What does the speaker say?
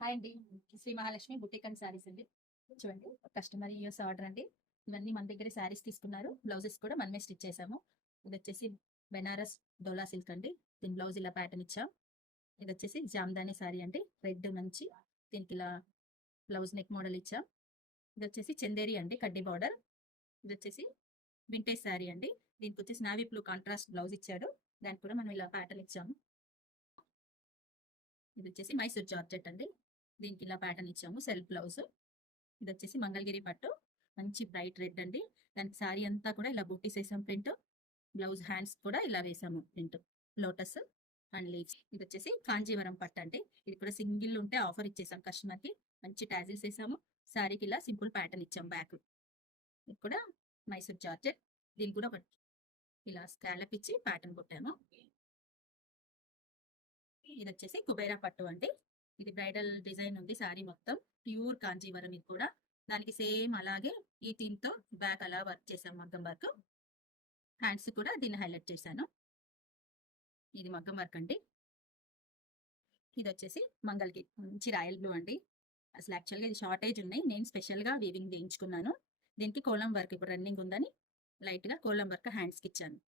Hi అండి. Shri Mahalakshmi boutique and saris అండి. చూడండి, కస్టమర్ యూఎస్ ఆర్డర్ అండి. ఇవన్నీ మన దగ్గరే శారీస్ తీసుకున్నారు. బ్లౌజెస్ కూడా మనమే స్టిచ్ చేసాము. ఇది వచ్చేసి బెనారస్ డోలా సిల్క్ అండి. దీని బ్లౌజ్ ఇలా ప్యాటర్న్ ఇచ్చాం. ఇది వచ్చేసి జామ్దాని శారీ అండి. రెడ్ మంచి దీనికి ఇలా బ్లౌజ్ నెక్ మోడల్ ఇచ్చాం. ఇది వచ్చేసి చందేరి అండి, కడ్డీ బార్డర్. ఇది వచ్చేసి వింటేజ్ శారీ అండి. దీనికి వచ్చేసి నావీ బ్లూ కాంట్రాస్ట్ బ్లౌజ్ ఇచ్చాడు. దానికి కూడా మనం ఇలా ప్యాటర్న్ ఇచ్చాము. ఇది వచ్చేసి మైసూర్ జార్జెట్ అండి. దీనికి ఇలా ప్యాటర్న్ ఇచ్చాము, సెల్ఫ్ బ్లౌజ్. ఇది వచ్చేసి మంగళగిరి పట్టు, మంచి బ్రైట్ రెడ్ అండి. దానికి శారీ అంతా కూడా ఇలా బూటీస్ వేసాం ప్రింట్. బ్లౌజ్ హ్యాండ్స్ కూడా ఇలా వేసాము ప్రింట్, లోటస్ అండ్ లీవ్స్. ఇది వచ్చేసి కాంజీవరం పట్టు అండి. ఇది కూడా సింగిల్ ఉంటే ఆఫర్ ఇచ్చేసాం కస్టమర్ కి. మంచి టాజిల్స్ వేసాము. శారీకి ఇలా సింపుల్ ప్యాటర్న్ ఇచ్చాం బ్యాక్. ఇది కూడా మైసూర్ జార్జెట్. దీనికి కూడా ఇలా స్కాలప్ ఇచ్చి ప్యాటర్న్ కొట్టాము. ఇది వచ్చేసి కుబేరా పట్టు అండి. ఇది బ్రైడల్ డిజైన్ ఉంది శారీ మొత్తం, ప్యూర్ కాంజీవరం. ఇది కూడా దానికి సేమ్ అలాగే ఈ థీమ్ తో బ్యాక్ అలా వర్క్ చేసాం, మగ్గం వర్క్. హ్యాండ్స్ కూడా దీన్ని హైలైట్ చేశాను. ఇది మగ్గం వర్క్ అండి. ఇది వచ్చేసి మంగళకి మంచి రాయల్ బ్లూ అండి. అసలు యాక్చువల్గా ఇది షార్టేజ్ ఉన్నాయి, నేను స్పెషల్ గా వీవింగ్ చేయించుకున్నాను. దీనికి కోలం వర్క్ ఇప్పుడు రన్నింగ్ ఉందని లైట్ గా కోలం వర్క్ హ్యాండ్స్కి ఇచ్చాను.